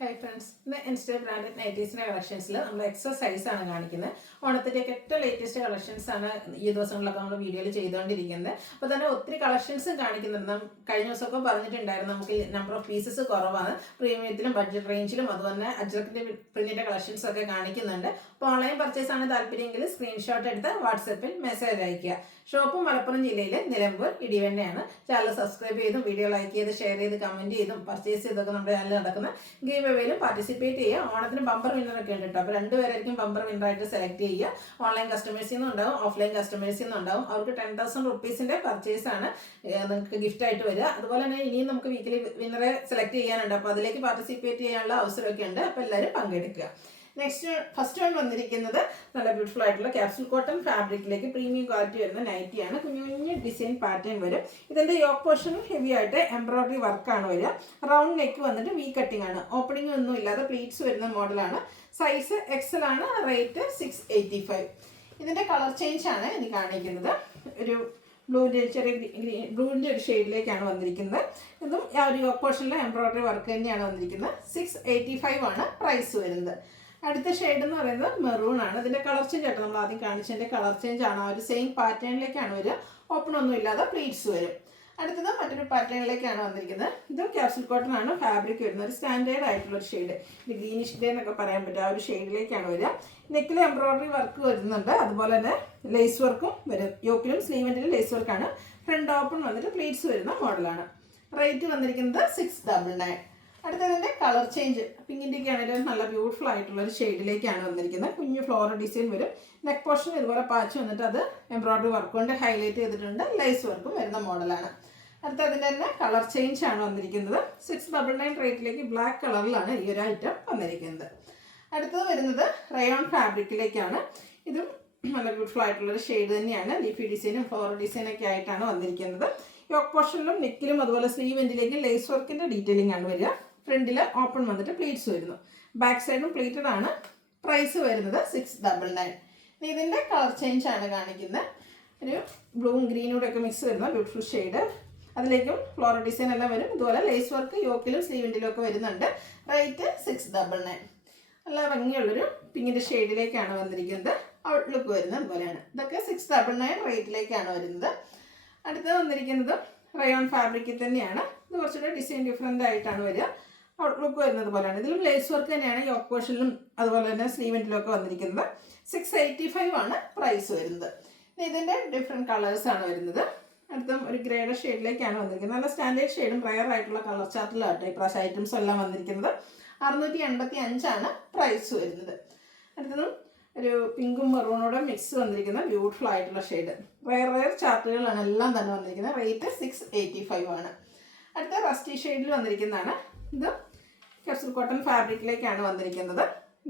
Hi friends, ഇന്ന് insta branded നൈറ്റീസിൻ്റെ കളക്ഷൻസിൽ നമ്മൾ Excel സൈസാണ് കാണിക്കുന്നത്. ഓണത്തിൻ്റെയൊക്കെ ഏറ്റവും ലേറ്റസ്റ്റ് കളക്ഷൻസാണ് ഈ ദിവസങ്ങളിലൊക്കെ നമ്മൾ വീഡിയോയിൽ ചെയ്തുകൊണ്ടിരിക്കുന്നത്. അപ്പോൾ തന്നെ ഒത്തിരി കളക്ഷൻസും കാണിക്കുന്നുണ്ട്. കഴിഞ്ഞ ദിവസമൊക്കെ പറഞ്ഞിട്ടുണ്ടായിരുന്നു നമുക്ക് നമ്പർ ഓഫ് പീസസ് കുറവാണ്, പ്രീമിയത്തിലും ബഡ്ജറ്റ് റേഞ്ചിലും അതുപോലെ അജ്രക്കിൻ്റെ പ്രിന്റിൻ്റെ കളക്ഷൻസൊക്കെ കാണിക്കുന്നുണ്ട്. അപ്പോൾ ഓൺലൈൻ പർച്ചേസ് ആണ് താല്പര്യമെങ്കിൽ സ്ക്രീൻഷോട്ട് എടുത്ത് വാട്സപ്പിൽ മെസ്സേജ് അയയ്ക്കുക. ഷോപ്പ് മലപ്പുറം ജില്ലയിലെ നിലമ്പൂർ ഇടിവണ്ണയാണ്. ചാനൽ സബ്സ്ക്രൈബ് ചെയ്തും വീഡിയോ ലൈക്ക് ചെയ്ത് ഷെയർ ചെയ്ത് കമൻറ്റ് ചെയ്തും പർച്ചേസ് ചെയ്തൊക്കെ നമ്മുടെ ചാനലിൽ നടക്കുന്ന ഗെയിം വേയിലും പാർട്ടിസിപ്പേറ്റ് ചെയ്യുക. ഓണത്തിന് ബമ്പർ വിന്നറൊക്കെ ഉണ്ട് കേട്ടോ. അപ്പോൾ രണ്ടുപേരായിരിക്കും ബമ്പർ വിന്നറായിട്ട് സെലക്ട് ചെയ്യുക. ഓൺലൈൻ കസ്റ്റമേഴ്സിൽ നിന്നും ഉണ്ടാവും, ഓഫ്ലൈൻ കസ്റ്റമേഴ്സിൽ നിന്നും ഉണ്ടാവും. അവർക്ക് 10,000 റുപ്പീസിൻ്റെ പർച്ചേസാണ് നിങ്ങൾക്ക് ഗിഫ്റ്റ് ആയിട്ട് വരിക. അതുപോലെ തന്നെ ഇനിയും നമുക്ക് വീക്കിലി വിന്നറെ സെലക്ട് ചെയ്യാനുണ്ട്. അപ്പോൾ അതിലേക്ക് പാർട്ടിസിപ്പേറ്റ് ചെയ്യാനുള്ള അവസരമൊക്കെ ഉണ്ട്. അപ്പോൾ എല്ലാവരും പങ്കെടുക്കുക. ഫസ്റ്റ് വൺ വന്നിരിക്കുന്നത് നല്ല ബ്യൂട്ടിഫുൾ ആയിട്ടുള്ള ക്യാപ്സൂൾ കോട്ടൺ ഫാബ്രിക്കിലേക്ക് പ്രീമിയം ക്വാളിറ്റി വരുന്ന നൈറ്റിയാണ്. കുഞ്ഞു കുഞ്ഞു ഡിസൈൻ പാറ്റേൺ വരും. ഇതിൻ്റെ യോക്ക് പോർഷൻ ഹെവി ആയിട്ട് എംബ്രോയിഡറി വർക്കാണ് വരിക. റൗണ്ട് നെക്ക് വന്നിട്ട് വി കട്ടിംഗ് ആണ്. ഓപ്പണിംഗ് ഒന്നും ഇല്ലാതെ പ്ലീറ്റ്സ് വരുന്ന മോഡലാണ്. സൈസ് എക്സൽ ആണ്. റേറ്റ് 685. ഇതിൻ്റെ കളർ ചേഞ്ച് ആണ് ഇനി കാണിക്കുന്നത്. ഒരു ബ്ലൂവിൻ്റെ ബ്ലൂവിൻ്റെ ഒരു ഷെയ്ഡിലേക്കാണ് വന്നിരിക്കുന്നത്. ഇതും ആ ഒരു യോക്ക് പോർഷനിലെ എംബ്രോയിഡറി വർക്ക് തന്നെയാണ് വന്നിരിക്കുന്നത്. 685 ആണ് പ്രൈസ് വരുന്നത്. അടുത്ത ഷെയ്ഡ് എന്ന് പറയുന്നത് മെറൂൺ ആണ്. ഇതിൻ്റെ കളർ ചേഞ്ച് ആയിട്ട് നമ്മൾ ആദ്യം കാണിച്ചതിൻ്റെ കളർ ചേഞ്ച് ആണ്. ആ ഒരു സെയിം പാറ്റേണിലേക്കാണ് വരിക. ഓപ്പൺ ഒന്നും ഇല്ലാതെ പ്ലീറ്റ്സ് വരും. അടുത്തത് മറ്റൊരു പാറ്റേണിലേക്കാണ് വന്നിരിക്കുന്നത്. ഇതും ക്യാപ്സൂൾ കോട്ടൺ ആണ് ഫാബ്രിക് വരുന്നത്. ഒരു സ്റ്റാൻഡേർഡ് ആയിട്ടുള്ള ഒരു ഷെയ്ഡ്, ഇത് ഗ്രീനിഷ് ഗ്രേ എന്നൊക്കെ പറയാൻ പറ്റും. ആ ഒരു ഷെയ്ഡിലേക്കാണ് വരിക. നെക്കിൽ എംബ്രോയിഡറി വർക്ക് വരുന്നുണ്ട്. അതുപോലെ തന്നെ ലേസ് വർക്കും വരും. യോക്കിലും സ്ലീവെൻറ്റിലും ലേസ് വർക്കാണ്. ഫ്രണ്ട് ഓപ്പൺ വന്നിട്ട് പ്ലീറ്റ്സ് വരുന്ന മോഡലാണ്. റേറ്റ് വന്നിരിക്കുന്നത് 699. അടുത്തതിൻ്റെ കളർ ചേഞ്ച് പിങ്കിൻ്റെയൊക്കെ ആണെങ്കിലും നല്ല ബ്യൂട്ടിഫുൾ ആയിട്ടുള്ള ഒരു ഷെയ്ഡിലേക്കാണ് വന്നിരിക്കുന്നത്. കുഞ്ഞു ഫ്ലോറൽ ഡിസൈൻ വരും. നെക്ക് പോർഷൻ ഇതുപോലെ പാച്ച് വന്നിട്ട് അത് എംബ്രോയിഡറി വർക്ക് കൊണ്ട് ഹൈലൈറ്റ് ചെയ്തിട്ടുണ്ട്. ലേസ് വർക്കും വരുന്ന മോഡലാണ്. അടുത്തതിൻ്റെ തന്നെ കളർ ചേഞ്ച് ആണ് വന്നിരിക്കുന്നത്. 699 റേറ്റിലേക്ക് ബ്ലാക്ക് കളറിലാണ് ഈ ഒരു ഐറ്റം വന്നിരിക്കുന്നത്. അടുത്തത് വരുന്നത് റയോൺ ഫാബ്രിക്കിലേക്കാണ്. ഇതും നല്ല ബ്യൂട്ടിഫുൾ ആയിട്ടുള്ളൊരു ഷെയ്ഡ് തന്നെയാണ്. ലീഫി ഡിസൈനും ഫ്ലോറൽ ഡിസൈനൊക്കെ ആയിട്ടാണ് വന്നിരിക്കുന്നത്. യോക്ക് പോർഷനിലും നെക്കിലും അതുപോലെ സ്ലീവ് എൻഡിലേക്കും ലേസ് വർക്കിൻ്റെ ഡീറ്റെയിലിംഗ് ആണ് വരിക. ഫ്രണ്ടിൽ ഓപ്പൺ വന്നിട്ട് പ്ലീറ്റ്സ് വരുന്നു. ബാക്ക് സൈഡും പ്ലീറ്റഡ് ആണ്. പ്രൈസ് വരുന്നത് 699. ഇതിൻ്റെ കളർ ചേഞ്ച് ആണ് കാണിക്കുന്നത്. ഒരു ബ്ലൂവും ഗ്രീനും കൂടെ ഒക്കെ മിക്സ് വരുന്ന ബ്യൂട്ടിഫുൾ ഷെയ്ഡ്. അതിലേക്കും ഫ്ലോറൽ ഡിസൈൻ എല്ലാം വരും. ഇതുപോലെ ലേസ് വർക്ക് യോക്കിലും സ്ലീവിൻ്റിലും ഒക്കെ വരുന്നുണ്ട്. റേറ്റ് 699. നല്ല ഭംഗിയുള്ളൊരു പിങ്കിൻ്റെ ഷെയ്ഡിലേക്കാണ് വന്നിരിക്കുന്നത്. ഔട്ട്ലുക്ക് വരുന്നത് അതുപോലെയാണ്. ഇതൊക്കെ 699 റേറ്റിലേക്കാണ് വരുന്നത്. അടുത്ത് വന്നിരിക്കുന്നത് റയോൺ ഫാബ്രിക്കിൽ തന്നെയാണ്. ഇത് കുറച്ചുകൂടെ ഡിസൈൻ ഡിഫറെൻ്റ് ആയിട്ടാണ് വരിക. ഔട്ട്ലുക്ക് വരുന്നത് പോലെയാണ്. ഇതിലും ലേസ് വർക്ക് തന്നെയാണ് യോക്ക് പോർഷനിലും അതുപോലെ തന്നെ സ്ലീവെൻറ്റിലും ഒക്കെ വന്നിരിക്കുന്നത്. 685 ആണ് പ്രൈസ് വരുന്നത്. ഇതിൻ്റെ ഡിഫറെൻറ്റ് കളേഴ്സാണ് വരുന്നത്. അടുത്തും ഒരു ഗ്രേഡ് ഷെയ്ഡിലേക്കാണ് വന്നിരിക്കുന്നത്. നല്ല സ്റ്റാൻഡേർഡ് ഷെയ്ഡും റയർ ആയിട്ടുള്ള കളർ ചാർട്ടിലാട്ടോ ഈ പ്രാവശ്യം ഐറ്റംസ് എല്ലാം വന്നിരിക്കുന്നത്. 685 ആണ് പ്രൈസ് വരുന്നത്. അടുത്തതും ഒരു പിങ്കും മെറൂണോടെ മിക്സ് വന്നിരിക്കുന്ന ബ്യൂട്ടിഫുൾ ആയിട്ടുള്ള ഷെയ്ഡ്. റയർ ചാർട്ടുകളാണ് എല്ലാം തന്നെ വന്നിരിക്കുന്നത്. റേറ്റ് 685 ആണ്. അടുത്ത റസ്റ്റി ഷെയ്ഡിൽ വന്നിരിക്കുന്നതാണ്. ഇത് ക്യാപ്സൂൾ കോട്ടൺ ഫാബ്രിക്കിലേക്കാണ് വന്നിരിക്കുന്നത്.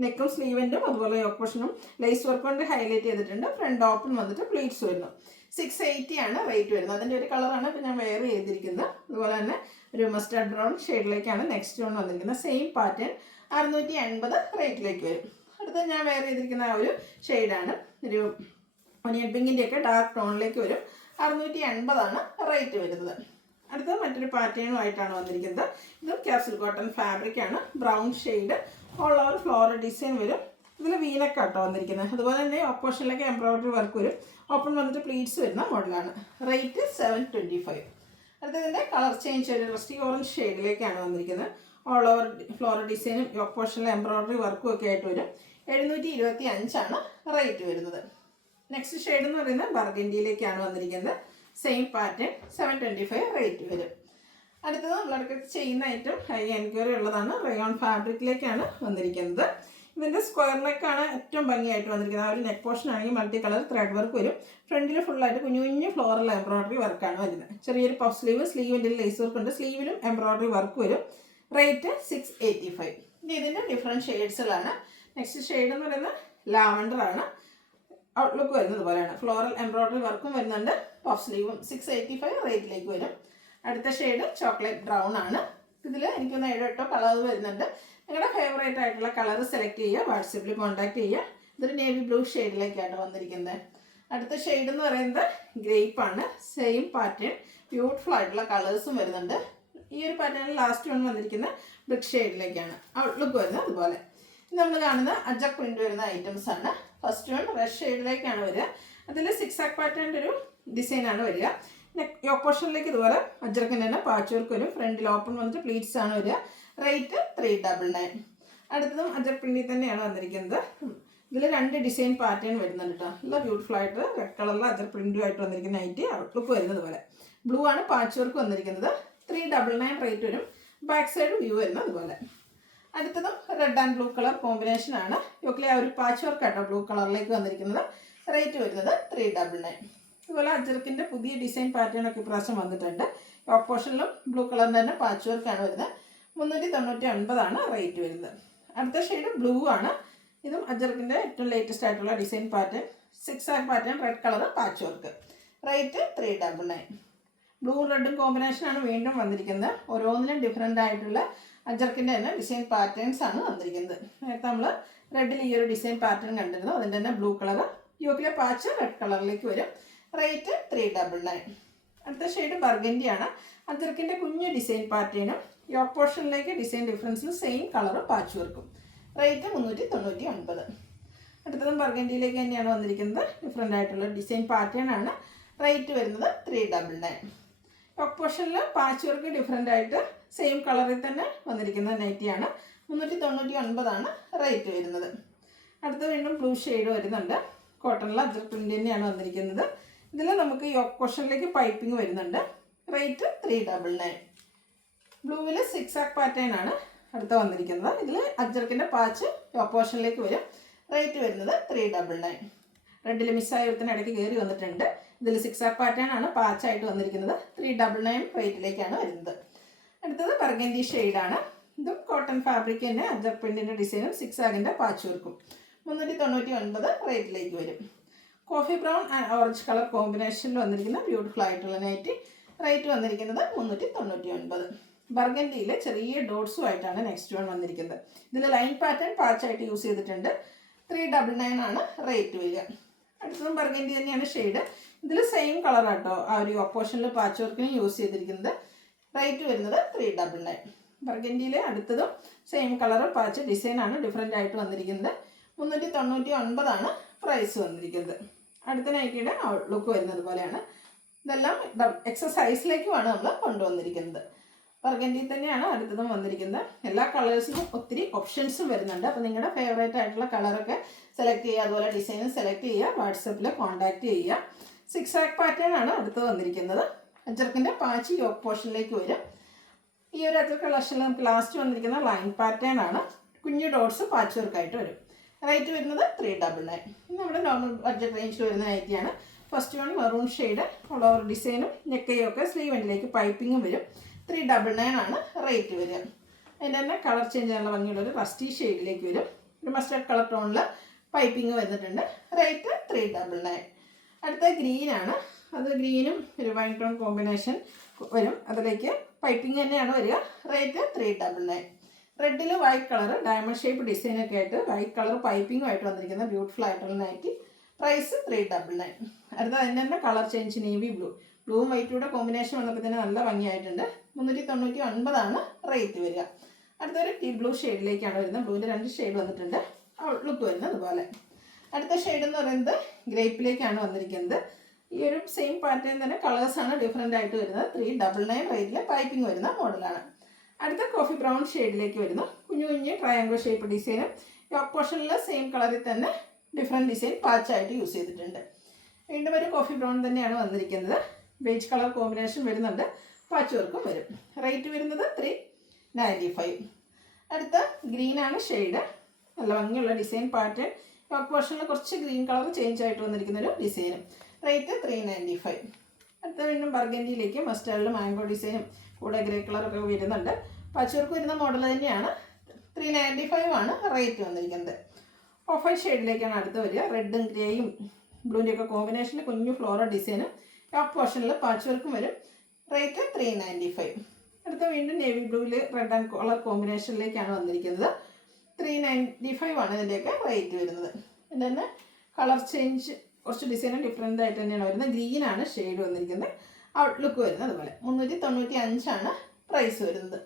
നെക്കും സ്ലീവെൻറ്റും അതുപോലെ യോക്ക് പോർഷനും ലേസ് വർക്ക് കൊണ്ട് ഹൈലൈറ്റ് ചെയ്തിട്ടുണ്ട്. ഫ്രണ്ട് ഓപ്പൺ വന്നിട്ട് പ്ലീറ്റ്സ് വരുന്നു. 680 ആണ് റേറ്റ് വരുന്നത്. അതിൻ്റെ ഒരു കളറാണ് ഇപ്പോൾ ഞാൻ വെയർ ചെയ്തിരിക്കുന്നത്. അതുപോലെ തന്നെ ഒരു മസ്റ്റാർഡ് ബ്രൗൺ ഷെയ്ഡിലേക്കാണ് നെക്സ്റ്റ് വൺ വന്നിരിക്കുന്നത്. സെയിം പാറ്റേൺ 680 റേറ്റിലേക്ക് വരും. അടുത്ത ഞാൻ വെയർ ചെയ്തിരിക്കുന്ന ആ ഒരു ഷെയ്ഡാണ്. ഒരു ഒനിയൻ പിങ്കിൻ്റെയൊക്കെ ഡാർക്ക് ടോണിലേക്ക് വരും. 680 ആണ് റേറ്റ് വരുന്നത്. അടുത്ത മറ്റൊരു പാറ്റേണുമായിട്ടാണ് വന്നിരിക്കുന്നത്. ഇതും ക്യാപ്സൂൾ കോട്ടൺ ഫാബ്രിക്കാണ്. Brown shade. All over floral design വരും. ഇതിൽ വീനക്കാട്ടോ വന്നിരിക്കുന്നത്. അതുപോലെ തന്നെ ഓപ്പോഷനിലേക്ക് എംബ്രോയിഡറി വർക്ക് വരും. ഓപ്പൺ വന്നിട്ട് പ്ലീറ്റ്സ് വരുന്ന മോഡലാണ്. റേറ്റ് 725. അടുത്തതിൻ്റെ കളർ ചേഞ്ച് ഒരു റസ്റ്റി ഓറഞ്ച് ഷെയ്ഡിലേക്കാണ് വന്നിരിക്കുന്നത്. ഓൾ ഓവർ ഫ്ലോറൽ ഡിസൈനും യോക്ക് പോർഷനിലെ എംബ്രോയിഡറി വർക്കും ഒക്കെ ആയിട്ട് വരും. 725 ആണ് റേറ്റ് വരുന്നത്. നെക്സ്റ്റ് ഷെയ്ഡ് എന്ന് പറയുന്നത് ബർഗൻഡിയിലേക്കാണ് വന്നിരിക്കുന്നത്. സെയിം പാറ്റേൺ 725 റേറ്റ് വരും. അടുത്തത് നമ്മളിടയ്ക്ക് ചെയ്യുന്ന ഐറ്റം ഹൈ എൻക്വയറി ഉള്ളതാണ്. റയോൺ ഫാബ്രിക്കിലേക്കാണ് വന്നിരിക്കുന്നത്. ഇതിൻ്റെ സ്ക്വയർ നെക്കാണ് ഏറ്റവും ഭംഗിയായിട്ട് വന്നിരിക്കുന്നത്. ആ ഒരു നെക്ക് പോർഷൻ ആണെങ്കിൽ മൾട്ടി കളർ ത്രെഡ് വർക്ക് വരും. ഫ്രണ്ടിൽ ഫുള്ളായിട്ട് കുഞ്ഞു കുഞ്ഞു ഫ്ലോറൽ എംബ്രോയിഡറി വർക്കാണ് വരുന്നത്. ചെറിയൊരു പഫ് സ്ലീവ്, സ്ലീവിൻ്റെ ലേസ് വർക്ക് ഉണ്ട്. സ്ലീവിലും എംബ്രോയിഡറി വർക്ക് വരും. റേറ്റ് 685. ഇതിൻ്റെ ഡിഫറെൻറ്റ് ഷെയ്ഡ്സിലാണ്. നെക്സ്റ്റ് ഷെയ്ഡ് എന്ന് പറയുന്നത് ലാവണ്ടർ ആണ്. ഔട്ട്ലുക്ക് വരുന്നത് പോലെയാണ്. ഫ്ലോറൽ എംബ്രോയിഡറി വർക്കും വരുന്നുണ്ട്. പഫ് സ്ലീവും 685 റേറ്റിലേക്ക് വരും. അടുത്ത ഷെയ്ഡ് ചോക്ലേറ്റ് ബ്രൗൺ ആണ്. ഇതിൽ എനിക്കൊന്ന് 7-8 കളർ വരുന്നുണ്ട്. നിങ്ങളുടെ ഫേവറേറ്റ് ആയിട്ടുള്ള കളർ സെലക്ട് ചെയ്യുക. വാട്സപ്പിൽ കോൺടാക്ട് ചെയ്യുക. ഇതൊരു നേവി ബ്ലൂ ഷെയ്ഡിലേക്കാണ് വന്നിരിക്കുന്നത്. അടുത്ത ഷെയ്ഡ് എന്ന് പറയുന്നത് ഗ്രേപ്പ് ആണ്. സെയിം പാറ്റേൺ ബ്യൂട്ടിഫുൾ ആയിട്ടുള്ള കളേഴ്സും വരുന്നുണ്ട്. ഈ ഒരു പാറ്റേണിൽ ലാസ്റ്റ് വൺ വന്നിരിക്കുന്ന ബ്രിക്ക് ഷെയ്ഡിലേക്കാണ് ഔട്ട്ലുക്ക് വരുന്നത്. അതുപോലെ നമ്മൾ കാണുന്ന അജക് പ്രിന്റ് വരുന്ന ഐറ്റംസ് ആണ്. ഫസ്റ്റ് വൺ റെഡ് ഷെയ്ഡിലേക്കാണ് വരിക. അതിൽ സിക്സ് ആക്ക് പാറ്റേണിൻ്റെ ഒരു ഡിസൈനാണ് വരിക. യോക്ക് പോർഷനിലേക്ക് ഇതുപോലെ അജർക്കിൻ്റെ തന്നെ പാച്ച് വർക്ക് വരും. ഫ്രണ്ടിൽ ഓപ്പൺ വന്നിട്ട് പ്ലീറ്റ്സ് ആണ് വരിക. റേറ്റ് 399. അടുത്തതും അജക് പ്രിന്റിൽ തന്നെയാണ് വന്നിരിക്കുന്നത്. ഇതിൽ 2 ഡിസൈൻ പാറ്റേൺ വരുന്നുണ്ട് കേട്ടോ. നല്ല ബ്യൂട്ടിഫുൾ ആയിട്ട് റെഡ് കളറിൽ അജർ പ്രിന്റുമായിട്ട് വന്നിരിക്കുന്ന നൈറ്റി ഔട്ട്ലുക്ക് വരുന്നത് പോലെ. ബ്ലൂ ആണ് പാച്ച് വർക്ക് വന്നിരിക്കുന്നത്. 399 റേറ്റ് വരും. ബാക്ക് സൈഡ് വ്യൂ വരുന്നത് അതുപോലെ. അടുത്തതും red and blue colour combination ആണ്. യോക്കിലെ ആ ഒരു പാച്ച് വർക്ക് ആട്ടോ ബ്ലൂ കളറിലേക്ക് വന്നിരിക്കുന്നത്. റേറ്റ് വരുന്നത് 399. അതുപോലെ അജർക്കിൻ്റെ പുതിയ ഡിസൈൻ പാറ്റേൺ ഒക്കെ ഇപ്രാവശ്യം വന്നിട്ടുണ്ട്. യോക്ക് പോർഷനിലും ബ്ലൂ കളറിൻ്റെ തന്നെ പാച്ച് വർക്കാണ് വരുന്നത്. 399 റേറ്റ് വരുന്നത്. അടുത്ത ഷെയ്ഡ് ബ്ലൂ ആണ്. ഇതും അജർക്കിൻ്റെ ഏറ്റവും ലേറ്റസ്റ്റ് ആയിട്ടുള്ള ഡിസൈൻ പാറ്റേൺ. സിക്സ് ആക്ക് pattern red colour patch work. Rate 399. Blue റെഡും കോമ്പിനേഷനാണ് വീണ്ടും വന്നിരിക്കുന്നത്. ഓരോന്നിനും ഡിഫറെൻ്റ് ആയിട്ടുള്ള അജർക്കിൻ്റെ തന്നെ ഡിസൈൻ പാറ്റേൺസ് ആണ് വന്നിരിക്കുന്നത്. നേരത്തെ നമ്മൾ റെഡിൽ ഈ ഒരു ഡിസൈൻ പാറ്റേൺ കണ്ടിരുന്നു. അതിൻ്റെ തന്നെ ബ്ലൂ കളർ യോക്കിലെ പാച്ച് റെഡ് കളറിലേക്ക് വരും. റേറ്റ് 399. അടുത്ത ഷെയ്ഡ് ബർഗൻഡി ആണ്. അജർക്കിൻ്റെ കുഞ്ഞ് ഡിസൈൻ പാറ്റേണും യോക്ക് പോർഷനിലേക്ക് ഡിസൈൻ ഡിഫറൻസിൽ സെയിം കളർ പാച്ച് വർക്കും. റേറ്റ് 399. അടുത്തതും ബർഗൻഡിയിലേക്ക് തന്നെയാണ് വന്നിരിക്കുന്നത്. ഡിഫറെൻ്റ് ആയിട്ടുള്ള ഡിസൈൻ പാറ്റേൺ ആണ്. റേറ്റ് വരുന്നത് 399. യോക്ക് പോർഷനിൽ പാച്ച് വർക്ക് ഡിഫറെൻ്റ് ആയിട്ട് സെയിം കളറിൽ തന്നെ വന്നിരിക്കുന്ന നൈറ്റിയാണ്. 399 റേറ്റ് വരുന്നത്. അടുത്ത വീണ്ടും ബ്ലൂ ഷെയ്ഡ് വരുന്നുണ്ട്. കോട്ടണിൽ അജർ പ്രിൻ്റ് തന്നെയാണ് വന്നിരിക്കുന്നത്. ഇതിൽ നമുക്ക് യോക്ക് പോർഷനിലേക്ക് പൈപ്പിംഗ് വരുന്നുണ്ട്. റേറ്റ് 399. ബ്ലൂവിൽ സിക്സ് ആക്ക് പാറ്റേൺ ആണ് അടുത്ത വന്നിരിക്കുന്നത്. ഇതിൽ അജർക്കിൻ്റെ പാച്ച് യോക്ക് പോർഷനിലേക്ക് വരും. റേറ്റ് വരുന്നത് 399. റെഡിൽ മിസ്സായ ഒരുത്തിന് ഇടയ്ക്ക് കയറി വന്നിട്ടുണ്ട്. ഇതിൽ സിക്സ് ആക്ക് പാറ്റേൺ ആണ് പാച്ചായിട്ട് വന്നിരിക്കുന്നത്. 399 റേറ്റിലേക്കാണ് വരുന്നത്. അടുത്തത് ബർഗൻഡി ഷെയ്ഡാണ്. ഇതും കോട്ടൺ ഫാബ്രിക് തന്നെ അജർ പ്രിൻറ്റിൻ്റെ ഡിസൈനും സിക്സ് ആക്കിൻ്റെ പാച്ച് വർക്കും. 399 റേറ്റിലേക്ക് വരും. Coffee brown and orange colour കോമ്പിനേഷനിൽ വന്നിരിക്കുന്ന ബ്യൂട്ടിഫുൾ ആയിട്ടുള്ള നൈറ്റി. റേറ്റ് വന്നിരിക്കുന്നത് 399. ബർഗൻഡിയിൽ ചെറിയ ഡോട്ട്സും ആയിട്ടാണ് നെക്സ്റ്റ് വൺ വന്നിരിക്കുന്നത്. ഇതിൽ ലൈൻ പാറ്റേൺ പാച്ചായിട്ട് യൂസ് ചെയ്തിട്ടുണ്ട്. 399 റേറ്റ് വരിക. അടുത്തതും ബർഗൻഡി തന്നെയാണ് ഷെയ്ഡ്. ഇതിൽ സെയിം കളറാട്ടോ ആ ഒരു ഓപ്പോഷനിൽ പാച്ച് വർക്കിന് യൂസ് ചെയ്തിരിക്കുന്നത്. റേറ്റ് വരുന്നത് 399. ബർഗൻഡിയിൽ അടുത്തതും സെയിം കളർ പാച്ച് ഡിസൈനാണ് ഡിഫറെൻ്റ് ആയിട്ട് വന്നിരിക്കുന്നത്. 399 പ്രൈസ് വന്നിരിക്കുന്നത്. അടുത്ത നൈറ്റിയുടെ ഔട്ട്ലുക്ക് വരുന്നത് പോലെയാണ്. ഇതെല്ലാം എക്സസൈസിലേക്കുമാണ് നമ്മൾ കൊണ്ടുവന്നിരിക്കുന്നത്. ബർഗൻഡി തന്നെയാണ് അടുത്തതും വന്നിരിക്കുന്നത്. എല്ലാ കളേഴ്സിനും ഒത്തിരി ഓപ്ഷൻസും വരുന്നുണ്ട്. അപ്പോൾ നിങ്ങളുടെ ഫേവറേറ്റ് ആയിട്ടുള്ള കളറൊക്കെ സെലക്ട് ചെയ്യുക. അതുപോലെ ഡിസൈനും സെലക്ട് ചെയ്യുക. വാട്സപ്പിൽ കോൺടാക്റ്റ് ചെയ്യുക. സിക്സ് ആക്ക് പാറ്റേൺ ആണ് അടുത്ത് വന്നിരിക്കുന്നത്. അജർക്കിൻ്റെ പാച്ച് യോക്ക് പോർഷനിലേക്ക് വരും. ഈ ഒരു അജർ കളക്ഷനിൽ നമുക്ക് ലാസ്റ്റ് വന്നിരിക്കുന്ന ലൈൻ പാറ്റേൺ ആണ്. കുഞ്ഞു ഡോട്ട്സ് പാച്ച് വർക്കായിട്ട് വരും. റേറ്റ് വരുന്നത് 399. നമ്മുടെ നോർമൽ ബഡ്ജറ്റ് റേഞ്ചിൽ വരുന്ന നൈറ്റിയാണ്. First one maroon shade all over ഡിസൈനും നെക്കയും ഒക്കെ സ്ലീവെൻഡിലേക്ക് പൈപ്പിങ്ങും വരും. 399 റേറ്റ് വരിക. അതിൻ്റെ തന്നെ കളർ ചേഞ്ച് ചെയ്യാനുള്ള ഭംഗിയുള്ളൊരു റസ്റ്റി ഷെയ്ഡിലേക്ക് വരും. ഒരു മസ്റ്റർഡ് കളർ ടോണിൽ പൈപ്പിംഗ് വന്നിട്ടുണ്ട്. റേറ്റ് 399. അടുത്ത ഗ്രീനാണ്. അത് ഗ്രീനും ഒരു വൈൻ ടോൺ കോമ്പിനേഷൻ വരും. അതിലേക്ക് പൈപ്പിംഗ് തന്നെയാണ് വരിക. റേറ്റ് 399. റെഡിൽ വൈറ്റ് കളർ ഡയമണ്ട് ഷേപ്പ് ഡിസൈനൊക്കെ ആയിട്ട് വൈറ്റ് കളർ പൈപ്പിങ്ങുമായിട്ട് വന്നിരിക്കുന്ന ബ്യൂട്ടിഫുൾ ആയിട്ടുള്ള നൈറ്റി. പ്രൈസ് 399. അടുത്ത അതിൻ്റെ തന്നെ കളർ ചേഞ്ച് നേവി ബ്ലൂ. ബ്ലൂവും വൈറ്റൂടെ കോമ്പിനേഷൻ വന്നപ്പോൾ തന്നെ നല്ല ഭംഗിയായിട്ടുണ്ട്. 399 റേറ്റ് വരിക. അടുത്തൊരു ടീ ബ്ലൂ ഷെയ്ഡിലേക്കാണ് വരുന്നത്. ബ്ലൂവിൻ്റെ 2 ഷെയ്ഡ് വന്നിട്ടുണ്ട്. ഔട്ട്ലുക്ക് വരുന്നത് അതുപോലെ. അടുത്ത ഷെയ്ഡ് എന്ന് പറയുന്നത് ഗ്രേപ്പിലേക്കാണ് വന്നിരിക്കുന്നത്. ഈ ഒരു സെയിം പാറ്റേൺ തന്നെ കളേഴ്സാണ് ഡിഫറെൻ്റ് ആയിട്ട് വരുന്നത്. 399 റേറ്റിൽ പൈപ്പിംഗ് വരുന്ന മോഡലാണ്. അടുത്ത കോഫി ബ്രൗൺ ഷെയ്ഡിലേക്ക് വരുന്നു. കുഞ്ഞു കുഞ്ഞ് ട്രയാങ്കിൾ ഷേപ്പ് ഡിസൈനും യോക്ക് പോർഷനിൽ സെയിം കളറിൽ തന്നെ ഡിഫറെൻറ്റ് ഡിസൈൻ പാച്ചായിട്ട് യൂസ് ചെയ്തിട്ടുണ്ട്. വീണ്ടും ഒരു കോഫി ബ്രൗൺ തന്നെയാണ് വന്നിരിക്കുന്നത്. ബേജ് കളർ കോമ്പിനേഷൻ വരുന്നുണ്ട്. പാച്ച് വർക്കും വരും. റേറ്റ് വരുന്നത് 395. അടുത്ത ഗ്രീനാണ് ഷെയ്ഡ്. നല്ല ഭംഗിയുള്ള ഡിസൈൻ പാറ്റേൺ. യോക്ക് പോർഷനിൽ കുറച്ച് ഗ്രീൻ കളർ ചേഞ്ച് ആയിട്ട് വന്നിരിക്കുന്നൊരു ഡിസൈനും. റേറ്റ് 395. അടുത്ത വീണ്ടും ബർഗൻഡിയിലേക്ക് മസ്റ്റാർഡിൽ മാംഗോ ഡിസൈനും കൂടെ ഗ്രേ കളറൊക്കെ വരുന്നുണ്ട്. പാച്ച് വർക്ക് വരുന്ന മോഡൽ തന്നെയാണ്. 395 റേറ്റ് വന്നിരിക്കുന്നത്. ഓഫ് വൈറ്റ് ഷെയ്ഡിലേക്കാണ് അടുത്ത് വരിക. റെഡും ഗ്രേയും ബ്ലൂവിൻ്റെയൊക്കെ കോമ്പിനേഷനിൽ കുഞ്ഞു ഫ്ലോറൽ ഡിസൈനും യോക്ക് പോർഷനിൽ പാച്ച് വർക്കും വരും. റേറ്റ് 395. അടുത്ത വീണ്ടും നേവി ബ്ലൂവിൽ റെഡ് ആൻഡ് കളർ കോമ്പിനേഷനിലേക്കാണ് വന്നിരിക്കുന്നത്. 395 ഇതിൻ്റെയൊക്കെ റേറ്റ് വരുന്നത്. ഇതിൻ്റെ തന്നെ കളർ ചേഞ്ച് കുറച്ച് ഡിസൈനും ഡിഫറെൻ്റ് ആയിട്ട് തന്നെയാണ് വരുന്നത്. ഗ്രീനാണ് ഷെയ്ഡ് വന്നിരിക്കുന്നത്. ഔട്ട്ലുക്ക് വരുന്നത് അതുപോലെ. 395 പ്രൈസ് വരുന്നത്.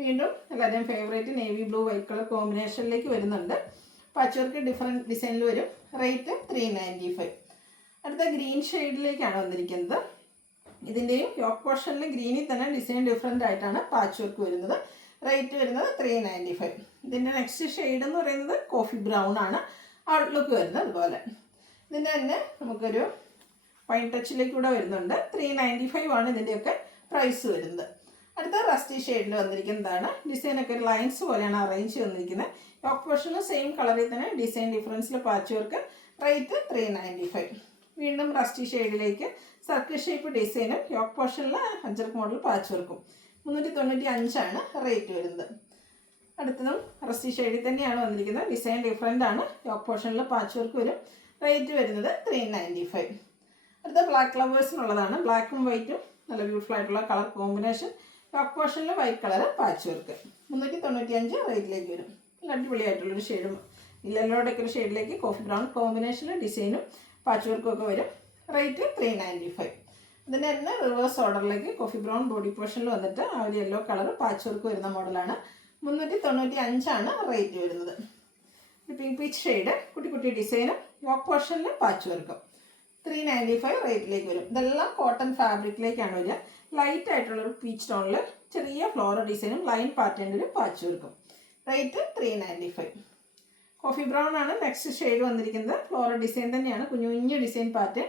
വീണ്ടും എല്ലാവരുടെയും favourite navy blue white colour കോമ്പിനേഷനിലേക്ക് വരുന്നുണ്ട്. പാച്ച് വർക്ക് ഡിഫറെൻറ്റ് ഡിസൈനിൽ വരും. റേറ്റ് 395. അടുത്ത ഗ്രീൻ ഷെയ്ഡിലേക്കാണ് വന്നിരിക്കുന്നത്. ഇതിൻ്റെയും യോക്ക് പോർഷനിൽ ഗ്രീനിൽ തന്നെ ഡിസൈൻ ഡിഫറെൻ്റ് ആയിട്ടാണ് പാച്ച് വർക്ക് വരുന്നത്. റേറ്റ് വരുന്നത് 395. ഇതിൻ്റെ നെക്സ്റ്റ് ഷെയ്ഡ് എന്ന് പറയുന്നത് കോഫി ബ്രൗൺ ആണ് ഔട്ട്ലുക്ക് വരുന്നത്. അതുപോലെ ഇതിൻ്റെ തന്നെ നമുക്കൊരു വൈൻ ടച്ചിലേക്ക് കൂടെ വരുന്നുണ്ട്. 395 ആണ് ഇതിൻ്റെയൊക്കെ പ്രൈസ് വരുന്നത്. അടുത്ത റസ്റ്റി ഷെയ്ഡിൽ വന്നിരിക്കുന്നതാണ്. ഡിസൈനൊക്കെ ഒരു ലൈൻസ് പോലെയാണ് അറേഞ്ച് വന്നിരിക്കുന്നത്. യോക്ക് പോർഷനും സെയിം കളറിൽ തന്നെ ഡിസൈൻ ഡിഫറൻസിൽ പാച്ച് വർക്ക്. റേറ്റ് 395. വീണ്ടും റസ്റ്റി ഷെയ്ഡിലേക്ക് സർക്കിൾ ഷേപ്പ് ഡിസൈനും യോക്ക് പോർഷനിൽ അഞ്ചർക്ക് മോഡൽ പാച്ച് വർക്കും. 395 ആണ് റേറ്റ് വരുന്നത്. അടുത്തതും റസ്റ്റി ഷെയ്ഡിൽ തന്നെയാണ് വന്നിരിക്കുന്നത്. ഡിസൈൻ ഡിഫറെൻ്റ് ആണ്. യോക്ക് പോർഷനിൽ പാച്ച് വർക്ക് വരും. റേറ്റ് വരുന്നത് 395. അടുത്ത ബ്ലാക്ക് ലവേഴ്സിനുള്ളതാണ്. ബ്ലാക്കും വൈറ്റും നല്ല ബ്യൂട്ടിഫുൾ ആയിട്ടുള്ള കളർ കോമ്പിനേഷൻ. യോക്ക് പോർഷനിൽ വൈറ്റ് കളർ പാച്ച് വർക്ക്. 395 റേറ്റിലേക്ക് വരും. നല്ല അടിപൊളിയായിട്ടുള്ളൊരു ഷെയ്ഡും യെല്ലോയുടെ ഒരു ഷെയ്ഡിലേക്ക് കോഫി ബ്രൗൺ കോമ്പിനേഷനിൽ ഡിസൈനും പാച്ച് വർക്കും ഒക്കെ വരും. റേറ്റ് 395. ഇതിൻ്റെ തന്നെ റിവേഴ്സ് ഓർഡറിലേക്ക് കോഫി ബ്രൗൺ ബോഡി പോർഷനിൽ വന്നിട്ട് ആ ഒരു യെല്ലോ കളർ പാച്ച് വർക്ക് വരുന്ന മോഡലാണ്. 395 ആണ് റേറ്റ് വരുന്നത്. പിങ്ക് പീച്ച് ഷെയ്ഡ് കുട്ടി കുട്ടി ഡിസൈനും യോക്ക് പോർഷനിൽ പാച്ച് വർക്കും. 395 റേറ്റിലേക്ക് വരും. ഇതെല്ലാം കോട്ടൺ ഫാബ്രിക്കിലേക്കാണ് വരിക. ലൈറ്റ് ആയിട്ടുള്ളൊരു പീച്ച് ടോണിൽ ചെറിയ ഫ്ലോറൽ ഡിസൈനും ലൈൻ പാറ്റേണിലും പാച്ച് വർക്കും. റേറ്റ് 395. കോഫി ബ്രൗൺ ആണ് നെക്സ്റ്റ് ഷെയ്ഡ് വന്നിരിക്കുന്നത്. ഫ്ലോറൽ ഡിസൈൻ തന്നെയാണ്, കുഞ്ഞു കുഞ്ഞു ഡിസൈൻ പാറ്റേൺ.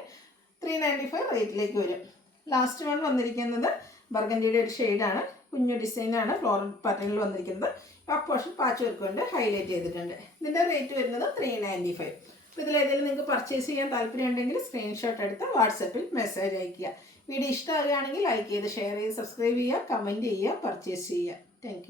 395 റേറ്റിലേക്ക് വരും. ലാസ്റ്റ് വൺ വന്നിരിക്കുന്നത് ബർഗൻഡിയുടെ ഒരു ഷെയ്ഡാണ്. കുഞ്ഞു ഡിസൈനാണ് ഫ്ലോറൽ പാറ്റേണിൽ വന്നിരിക്കുന്നത്. യോക്ക് പോർഷൻ പാച്ച് വർക്ക് കൊണ്ട് ഹൈലൈറ്റ് ചെയ്തിട്ടുണ്ട്. ഇതിൻ്റെ റേറ്റ് വരുന്നത് 395. അപ്പോൾ ഇതിലേതെങ്കിലും നിങ്ങൾക്ക് പർച്ചേസ് ചെയ്യാൻ താല്പര്യമുണ്ടെങ്കിൽ സ്ക്രീൻഷോട്ട് എടുത്ത് വാട്സപ്പിൽ മെസ്സേജ് അയയ്ക്കുക. വീഡിയോ ഇഷ്ടമാകുകയാണെങ്കിൽ ലൈക്ക് ചെയ്ത് ഷെയർ ചെയ്ത് സബ്സ്ക്രൈബ് ചെയ്യുക, കമൻറ്റ് ചെയ്യുക, പർച്ചേസ് ചെയ്യുക. താങ്ക്